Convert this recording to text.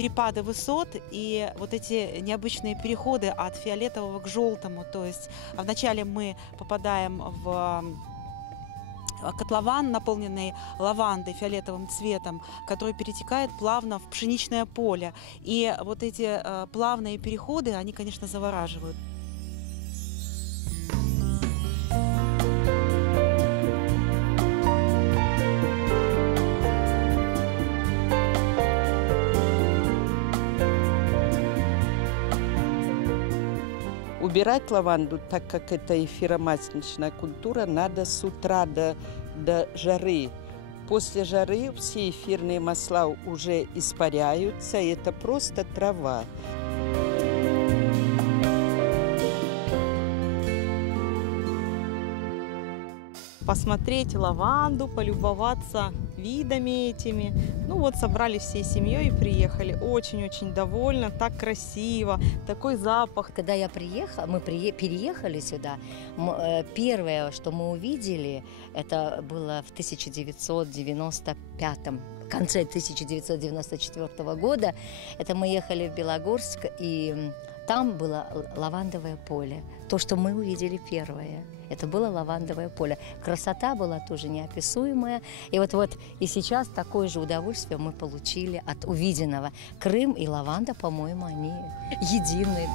перепады высот и вот эти необычные переходы от фиолетового к желтому. То есть вначале мы попадаем в котлован, наполненный лавандой, фиолетовым цветом, который перетекает плавно в пшеничное поле. И вот эти плавные переходы, они, конечно, завораживают. Убирать лаванду, так как это эфиромасличная культура, надо с утра до жары. После жары все эфирные масла уже испаряются, и это просто трава. Посмотреть лаванду, полюбоваться видами этими. Ну вот, собрались всей семьей и приехали. Очень-очень довольна, так красиво, такой запах. Когда я приехала, мы переехали сюда, первое, что мы увидели, это было в 1995 в конце 1994 года. Это мы ехали в Белогорск, и там было лавандовое поле. То, что мы увидели первое, это было лавандовое поле. Красота была тоже неописуемая. И вот и сейчас такое же удовольствие мы получили от увиденного. Крым и лаванда, по-моему, они едины.